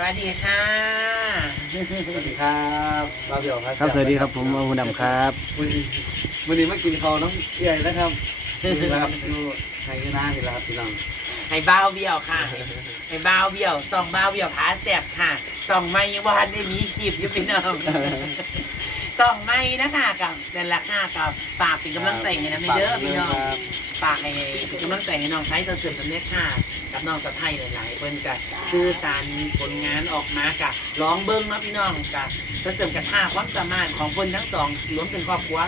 สวัสดีค่ะ สวัสดีครับเราเดี๋ยวครับครับสวัสดีครับผมอาวุดำครับวันนี้วันนี้มากินข้าวน้องเอี่ยนะครับนี่แหละครับอยู่ไทยนานี่แหละครับพี่น้องให้บ้าวเบี้ยวค่ะ ให้บ้าวเบี้ยวส่องบ้าวเบี้ยวผาแสบค่ะส่องไม่ยังวันได้มีคลิปอยู่พี่น้อง ส่องไม่นะคะกับนั่นแหละค่ะกับฝากเป็นกำลังใจให้นะไม่เด้อพี่น้องครับฝากให้เป็นกำลังใจให้น้องไทยตัวเสื่อมสำเร็จค่ะกับน้องสะไทยหลายๆเพิ่นกับคือการผลงานออกมากับร้องเบิ้งเนาะพี่น้องกับตัวเสื่อมกับท่าความสามารถของคนทั้งสองรวมถึงครอบครัว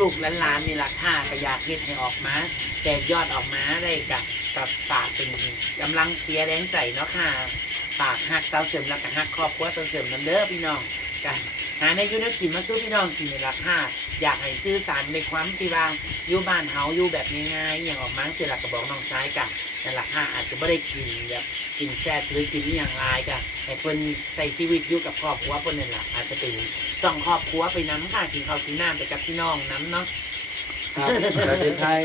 ลูกๆหลานๆนี่แหละค่ะก็อยากเฮ็ดให้ออกมา แต่ยอดออกมาได้กับกับฝากเป็นกำลังเชียร์แรงใจเนาะค่ะฝากหักเตาเสริมแล้วก็หักครอบครัวเตาเสริมนั่นเด้อพี่น้องกัน หาในอยูในักกินมาสู้พี่น้องกินนี่ละค่ะอยากให้ซื้อสารในความที่ว่าอยู่บ้านเฮาอยู่แบบง่ายๆอย่างออกมาเสียหลักกระบอกน้องซ้ายกับนั่นละค่ะอาจจะไม่ได้กินแบบกินแซ่บหรือกินอหย่างไรกับแต่เพิ่นใส่ชีวิตอยู่กับครอบครัวเพิ่นนั่นแหละอาจจะเป็นส่องครอบครัวไปน้ำค่ะกินข้าวกินน้ำไปกับพี่น้องน้ำเนาะครับประเทศไทย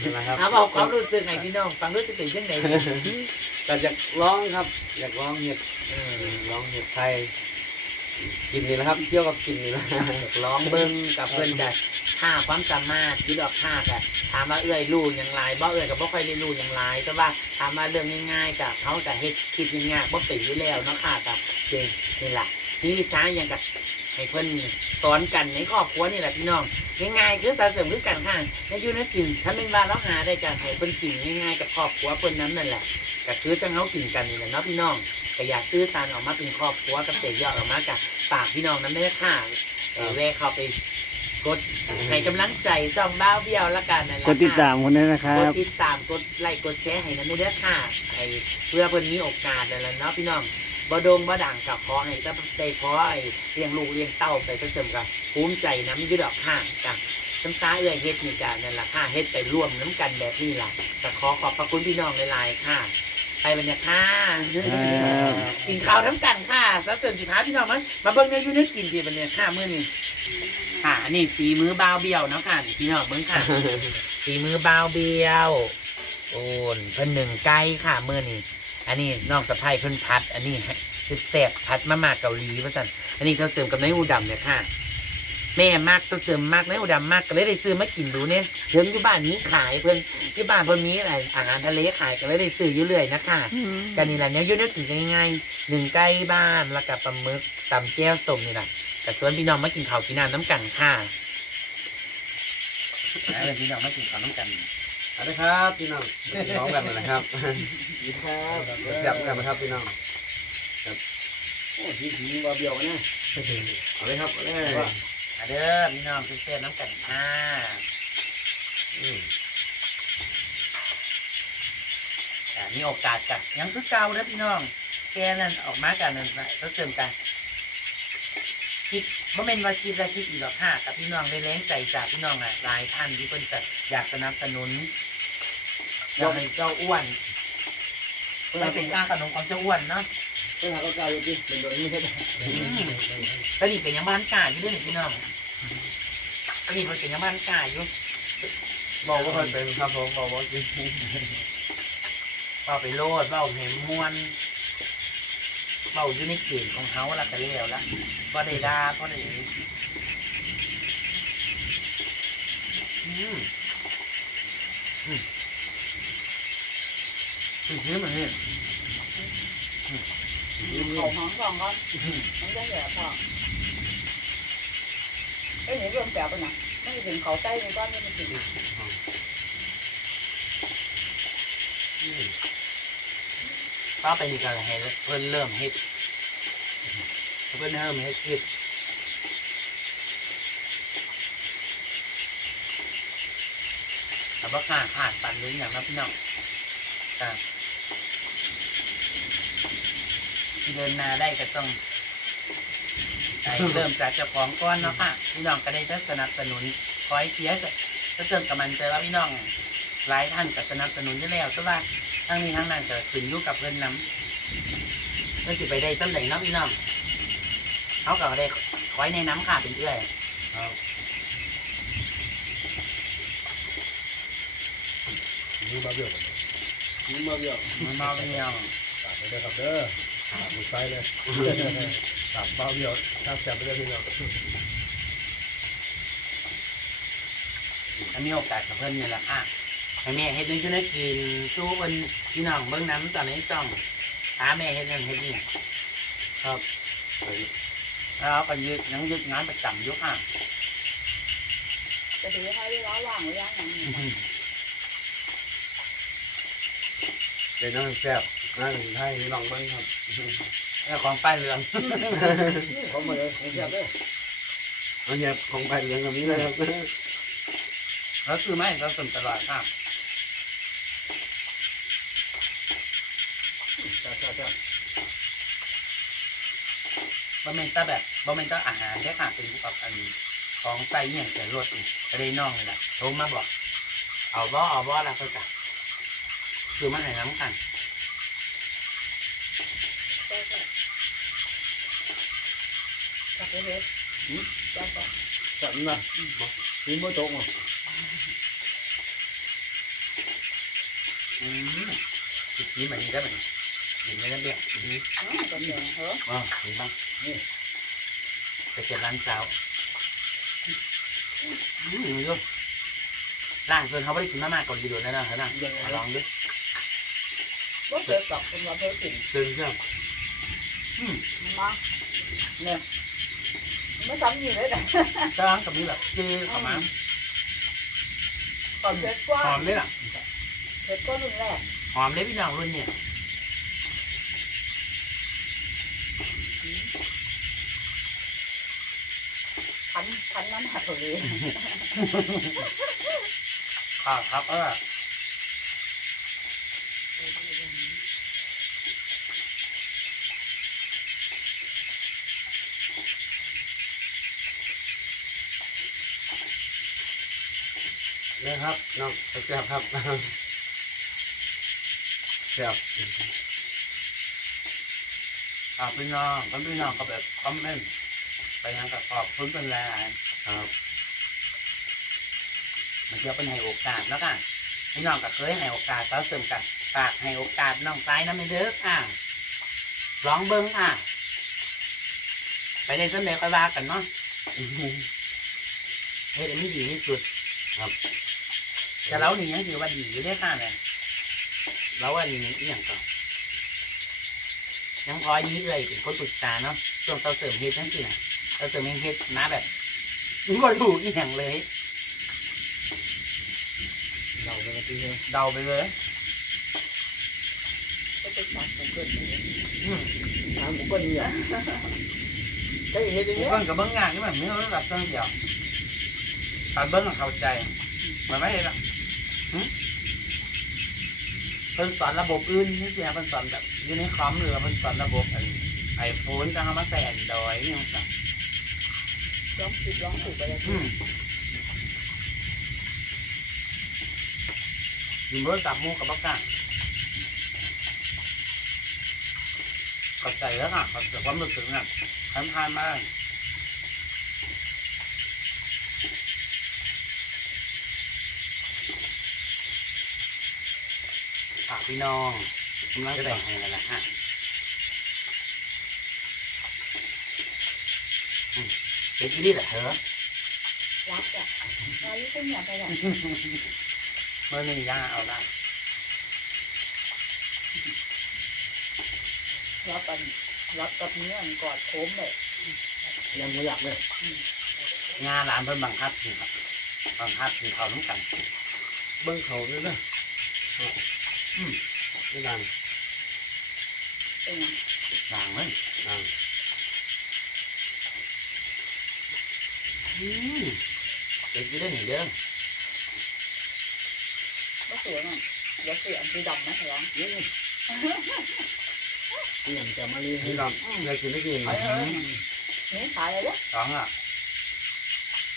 นี่แหละครับเอาบอกความรู้สึกไงพี่น้องฟังรู้สึกเป็นยังไงดีก็อยากร้องครับ อยากร้องเห็ดเออร้องเห็ดไทย กินนี่แหละครับเที่ยวกับกินนี่แหละร้องเบิ้งกับเพิ่นแต่ท่าความสามารถที่ดอกท่าแต่ถามว่าเอื้อยรู้อย่างไรบ่เอื้อยกับบ่ค่อยได้รู้อย่างไรแต่ว่าถามว่าเรื่องง่ายๆกับเขาแต่เฮ็ดคลิปง่ายๆบ่เป็นอยู่แล้วเนาะค่ะกับเจนี่แหละนี่วิชาอย่างกับ ให้เพิ่นสอนกันในครอบครัวนี่แหละพี่น้องง่ายๆคือสาเสริมคือกันค่ะในอยู่ในกินถ้าเป็นว่าเราหาได้กันให้เพิ่นกินง่ายๆกับครอบครัวเพิ่นน้ำนั่นแหละก็คือจังเฮากินกันนี่แหละเนาะพี่น้องก็อยากซื้อสารออกมาเป็นครอบครัวกับเตะยอดออกมากับฝากพี่น้องนั้นไม่ได้ค่ะเออแวะเข้าไปกดให้กำลังใจซ่องบ้าวเบี้ยวละกันนั่นแหละกดติดตามคนนั้นนะครักดบติดตามกดไลค์กดแชร์ให้นั้นไม่ได้ค่ะไอเพื่อเพิ่นมีโอกาสนั่นแหละเนาะพี่น้อง บ่โดงบ่ดังกับขอให้ก็ได้ขอไอ้เลี้ยงลูกเลี้ยงเต้าไปเสริมกับภูมิใจน้ำอยืดดอกข้างกับน้ำตาเอื้อยเฮ็ดนี่กันนั่นแหละค่ะเฮ็ดไปร่วมน้ำกันแบบนี้ล่ะก็ขอขอบพระคุณพี่น้องหลายๆค่ะ ไปบรรยากาศครับกินข้าวทั้งกันค่ะสัดส่วนสิบห้าพี่น้องมั้ยมาเบิ่งในยูนิตกินดีบันเนี่ยค่ะมื้อนี้ค่ะอันนี้ฝีมือบ่าวเบี้ยวเนาะค่ะนี่พี่น้องเบิ่งค่ะฝีมือบ่าวเบี้ยวโอ้นเพิ่นหนึ่งไก่ค่ะมื้อนี้อันนี้น้องสะพ้ายเพิ่นพัด อันนี้คือ แซ่บพัดมาม่าเกาหลีว่าซั่นอันนี้เขาเสริมกับในหูดำเนี่ยค่ะ แม่มากตัวเสริมมากในหูดำมากก็เลยได้ซื้อมากินดูเนี่ยถึงอยู่บ้านมีขายเพิ่นที่บ้านเพิ่นมีอะไรอาหารทะเลขายก็เลยได้ซื้ออยู่เรื่อยนะคะกันนี่แหละเนี่ยอยุ่นึกกินกันง่ายๆหนึ่งใกล้บ้านแล้วกับปลาหมึกตำแก้วส้มนี่แหละกับสวนพี่น้องมากินข้าวกินน้ำน้ำกันค่ะแล้วพี่น้องมากินข้าวน้ำกันเอาละครับพี่น้องร้องกันเลยนะครับดีครับเสียบกันนะครับพี่น้อง โอ้สีสีว่าเบี้ยวนะเอาเลยครับเอาเลยมาเด้อพี่น้องเต้นๆน้ำกันค่ะอืมอ่ามีโอกาสกันยังคือเก่าเด้อพี่น้องแกนั่นออกมากันนั่นนะก็เสริมกันคิดว่าเป็นว่าคิดและคิดอีกหรอกค่ะกับพี่น้องได้แรงใจจากพี่น้องอะหลายท่านที่เพิ่นจะอยากสนับสนุนอยากให้เจ้าอ้วนได้เป็นค่าขนมของเจ้าอ้วนเนาะ เพื่อนหาก็กล้าอยู่ดิเป็นแบบนี้ใช่ไหมแล้วนี่เป็นยังบ้านกาอยู่ด้วยนี่พี่น้องแล้วนี่เป็นยังบ้านกาอยู่บอกว่าคนเป็นครับผมบอกว่ากินเบาไปโลดเบาให้มวนเบาอยู่ในเกณฑ์ของเขาละก็แล้วละก็ได้ด่าก็ได้อืมอืมอืม เขาหอมกองก่มันจะเหลืงเอ้ยนีเรื่อแสบปะนะไม่เห็นเขาใต้ยังก้อนไม่ถึงถ้าเป็นการให้เพิ่นเริ่มเฮ็ดเพิ่นเริ่มเฮ็ดเฮ็ดแต่ว่าขาดขาดปันเลยอย่างนั้นพี่น้องครับ เดินหนาได้ก็ต้องไอ้เริ่มจากเจ้าของก้อนเนาะค่ะพี่น้องก็ได้สนับสนุนคอยเชียร์ก็เสริมกับมันใจว่าพี่น้องหลายท่านก็สนับสนุนอยู่แล้วแต่ว่าทั้งนี้ทั้งนั้นจะขึ้นอยู่กับเพิ่นนำเพื่อสิไปได้ต้นไหนเนาะพี่น้องเขาก็ได้คอยในน้ำค่ะเป็นเอื้อยครับนี่มาเบี้ยวกันนี่มาเบี้ยวมันมาเรียวฝากไปด้วยครับเด้อ มือซ้ายเลยตับเบาเดียวถ้าแสบไปเลยพี่น้องถ้ามีโอกาสกับเพื่อนนี่แหละค่ะให้แม่เฮ็ดนู่นช่วยกินสู้เพิ่นพี่น้องเบิ่งน้ำตอนนี้ต้องหาแม่เฮ็ดนั่นเฮ็ดนี่ครับแล้วก็ยึดยังยึดงานประจำอยู่ค่ะจะดูให้ได้ร้อว่างหรือยังอย่างนี้เดี๋ยวน้องแซ่บ นั่งให้พี่น้องเบิ้งครับแล้วของป้ายเรืองเขามาเลยของแสบเลยเอาเฮียของไปเลี้ยงแบบนี้เลยครับแล้วคือไม่เราสนตลอดค่ะจ้าจ้าจ้าบ่แม่นแต่แบบบ่แม่นแต่อาหารแค่ค่ะเป็นพวกอันของใส่เหี่ยงใส่รถอีกก็ได้น้องนี่แหละโทรมาบอก เอาบ่เอาบ่ละเพิ่นก็คือมันให้น้ำกัน กลับไปเฮ็ดก็ก็จับนะกินไม่ตรงอะอืมสิกินแบบนี้ได้แบบนี้กินไม่ได้เบี้ยอืมอ๋อก็เดี๋ยวเฮ้อ ไปเก็บร้านสาวอืมดูล่างส่วนเขาไม่ได้กินมาม่าเกาหลีโดนแล้วนะเห็นไหมยังไงลองดูก็เคยกลับเป็นว่าเพิ่งกินซึ่งครับมาเนี่ยไม่ซ้ำอยู่เลยนะจ้างกับนี้แบบจืดประมาณตอนเผ็ดกว่าหอมเลยล่ะ เผ็ดกว่ารุ่นแรกหอมเลยพี่น้องรุ่นเนี่ยพันพันน้ำหักเลย ครับครับเออ นี่ยครับน้องแซ่บครับแซ่บครับพี่น้องก็พี่น้องก็แบบคอมเมนต์ไปยังกับขอบคุณเป็นแรงครับมันจะเป็นให้โอกาสแล้วกันพี่น้องก็เคยให้โอกาสต่อเสริมกันฝากให้โอกาสน้องตายน้ำในเด้ออะลองเบิ้งอะไปในต้นเดียวก็ว่ากันเนาะเฮ้ยแต่ไม่ดีที่สุดครับ แต่เรานี่ยังถือว่าดีอยู่ได้ค่ะเนี่ยเราอันนี้อีกอย่างก่อนยังพอยมีเอ่ยเป็นคนปรึกษาเนาะช่วงเราเสริมเฮ็ดทั้งทีนะเราเสริมเฮ็ดมาแบบก็ถูกอีกอย่างเลยเราเป็นตีเลยเดาไปเลยก็เป็นสารของเกินอืมถามผมก็นี่อะใช่เห็นอย่างกูเงี้ยก็กับเบิ้งงานนี่มันไม่รู้ระดับเรื่องเดียวการเบิ้งเข้าใจมันไม่เห็นหรอกหึ เพิ่นสอนระบบอื่นนี่สินะเพิ่นสอนแบบอยู่ในคอมหรือว่าเพิ่นสอนระบบไอไอโฟนจะเอามาใส่แอนดรอยนี่มั้งร้องผิดร้องถูกไปแล้วอืมยิมรถจับมูกับบักกะเข้าใจแล้วค่ะเข้าใจความรู้สึกน่ะทันทานมาก ฝากพี่น้องกำลังแต่งให้แล้วล่ะฮะอืมเด็กอยู่นี่แหละเถอะรักอะเราอยู่เป็นอย่างไรอะเมื่อนี่ย่าเอาได้รับกันรับกับเนื้อกอดโค้มเลยยังไม่อยากเลยงานหลานเพิ่นบังคับกินครับบังคับกินข้าวน้ำกัน เบิ้งเขาด้วยนะอืม ไม่ดังเป็นไงด่างเลยดังอืมเด็กอยู่ได้หนึ่งเด้อก็สวยอะเดี๋ยวเสียงสีดำไหมร้องเลี้ยงเปลี่ยนจะมาเลี้ยงนี่ดำอยากกินได้กินไปเลยนี่ขายเลยเด้อสองอะ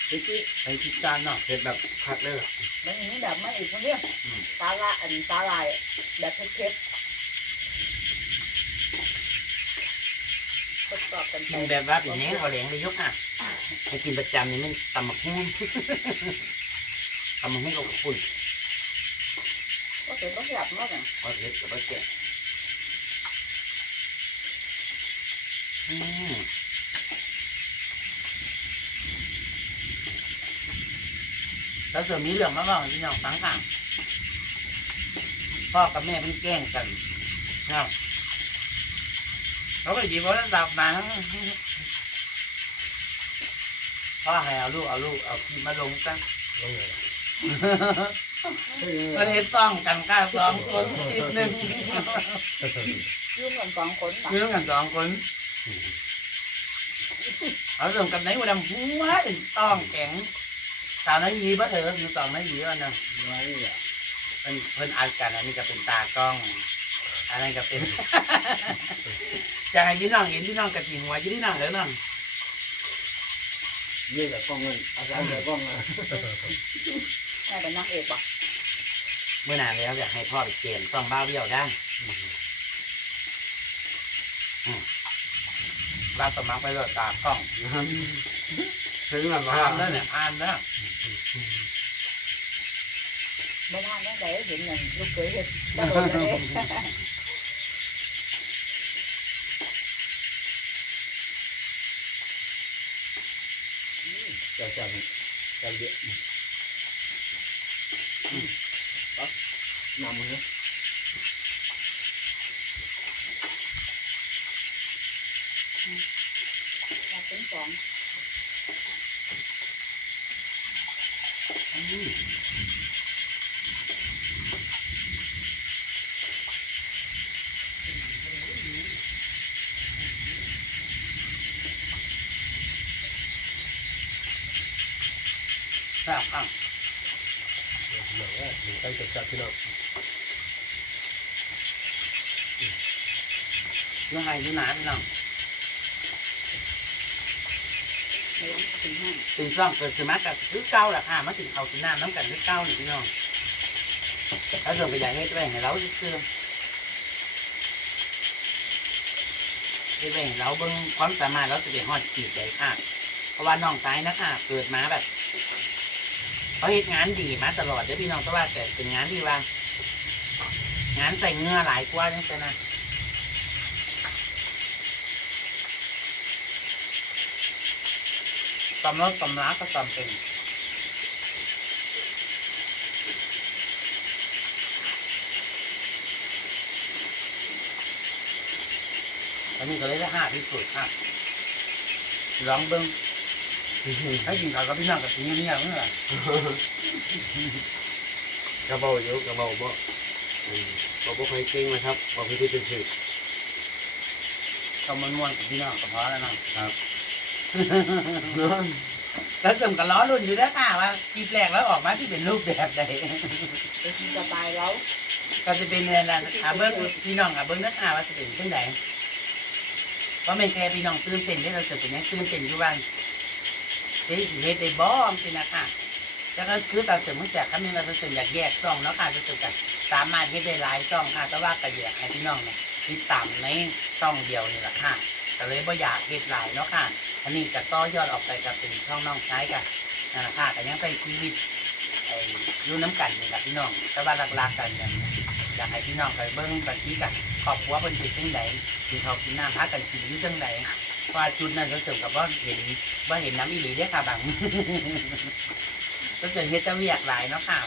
ติ๊กติ๊กไปที่จานเนาะเผ็ดแบบคักเลยมันมีแบบมาอีกคนเนี้ยตาละอันตาลายแบบเผ็ดๆทดสอบกันไปกินแบบว่าเป็นแหนงเอาแหลงเลยยกอะไปกินประจำนี่มันตำหมักหุ้ง ตำหมักหุ้งกับปุ่นก็เป็นต้องหยับมากอะพอเผ็ดกับพอเจ็บอืม แล้วเสือมีเรื่องมาบอกให้พี่น้องฟังค่ะพ่อกับแม่เป็นแกล้งกันเนาะเขาก็หยิบโทรศัพท์มาพ่อให้เอาลูกเอาลูกเอาคลิปมาลงซะลงเลยประเทศต้องกันก้าสองคนอีกหนึ่งยุ่งกันสองคนปะมีต้องกันสองคนเอาเรื่องกันไหนวันดำหัวต้องแข็ง สาวนั้นยีบ่เถอะอยู่สองนั้นยีอะนะไว้อะเพิ่นเพิ่นอัดกันอันนี้ก็เป็นตากล้องอันนั้นก็เป็น อยากให้พี่น้องเห็นพี่น้องกระติหัวอยี่ที่น้องเด้อน้องยืดแบบกล้องเงินอาจารย์แบบกล้องอะแม่เป็นนางเอกปะเมื่อนานแล้วอยากให้พ่อไปเกมต้องบ้าเบี้ยวได้อืมเราสมัครไปเลยตากล้องถึงแบบอ่านแล้วเนี่ยอ่านแล้ว เมื่อวานนั่งใจเห็นเงินลูกเคยเห็นกระโดดเลย จับจับจับเยอะนำมือ มาเป็นสอง ครับอะหนังว่าถึงการจับจับพี่น้องเรื่องไห้ดูหนาพี่น้อง ไม่ต้อง ถึงห้าถึงต้องเกิดขึ้นมากับคือเก้าแหละค่ะมาถึงเขาถึงน้ำน้ำกันคือเก้าหนี่พี่น้องแล้วส่วนไปใหญ่ให้แบ่งให้เราคือให้แบ่งให้เราเบิ่งความสามารถเราจะไปฮอดขีดใหญ่ค่ะเพราะว่าน้องซ้ายนะคะเกิดมาแบบเขาเฮ็ดงานดีมาตลอดเด้อพี่น้องแต่ว่าแต่เป็นงานที่ว่า งานแต่เงื่อหลายกว่าจังซี่นะ ตำรถตำร้าก็ตำเป็นอันนี้ก็เลยได้ห้าที่สุดค่ะลองเบิ้งให้กินข้าวกับพี่น้องกับสิ่งนี้อย่างนี้แหละกระเบาอยู่กระเบาบ่บ่บ่ค่อยเก่งนะครับบ่พี่ที่เป็นสื่อต้องมันม่วนกับพี่น้องกับพ่อแล้วเนาะครับ แล้วเสริมกับล้อรุ่นอยู่ได้อค่ะว่าคลิปแรกแล้วออกมาที่เป็นรูปแบบใดเป็นสบายแล้วก็จะเป็นเนี่ยนะอ่าเบิ้งพี่น้องอะเบิ้งนักข่าวว่าจะเป็นจังไดเพราะแม่นแค่พี่น้องตื่นเต้นได้เราเสริมเป็นหยังตื่นเต้นอยู่บ้างเฮ้ยเฮ็ดได้บ่มสินะค่ะแล้วก็คือตาเสริมมันจากคำนี้เราจะเสริมอยากแยกซ่องเนาะค่ะจะเสริมกันสามารถเฮ็ดได้หลายซ่องค่ะแต่ว่าก็อยากให้พี่น้องเนี่ยติดตามในช่องเดียวนี่แหละค่ะก็เลยบ่อยากเฮ็ดหลายเนาะค่ะ อันนี้ก็ต่อยอดออกไปกับเป็นช่องน้องชายกันนั่นแหละค่ะก็ยังใช้ชีวิตไอ้อยู่น้ำกันนี่แหละพี่น้องแต่ว่าหลักๆกันเนี่ยอยากให้พี่น้องไปเบิ้งบางทีกันครอบครัวเป็นเป็นจังไดกินข้าวกินน้ำพากันกินอยู่จังไดเพราะว่าจุดนั้นเราเสริมกับว่าเห็นว่าเห็นน้ำอีหลีได้ค่ะบางก็เสริมเฮ็ดต่เวียกหลายเนาะค่ะ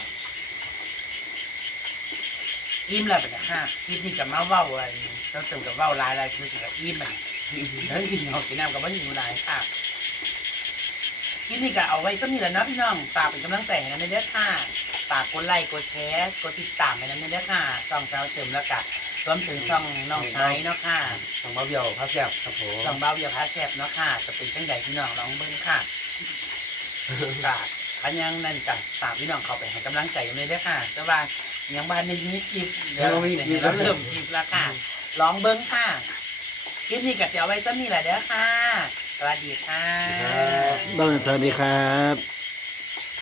อิ่มแล้วเป็นค่ะคลิปนี้กับมาเว้าอะไรเราเสริมกับเว้าหลายหลายคือสิกับอิ่มมัน แล้วกินข้ากินน้ำกับว่าอยู่หลายค่ะคลิปนี้ก็เอาไว้ต้นนี้แหละนะพี่น้องฝากเป็นกำลังใจให้กันเด้อค่ะฝากกดไลค์กดแชร์กดติดตามให้กันเด้อค่ะช่องสาวเสริมแล้วก็รวมถึงช่องน้องไทยเนาะค่ะทางเบาเบียวพระแซ่บครับผมช่องเบาเบียร์พาแซบเนาะค่ะ จะเป็นจังใดพี่น้องลองเบิ่งค่ะก็คันยังนั่นก็ฝากพี่น้องเข้าไปให้กำลังใจกันเลยเด้อค่ะ แต่ว่ายังบ้านในนี้กิบเดี๋ยวเราเริ่มกิบแล้วค่ะลองเบิ้งค่ะ ลิปนี้ก็จะเอาไว้ต้นนี้แหละเด้อค่ะ สวัสดีค่ะ บ้านสวัสดีครับ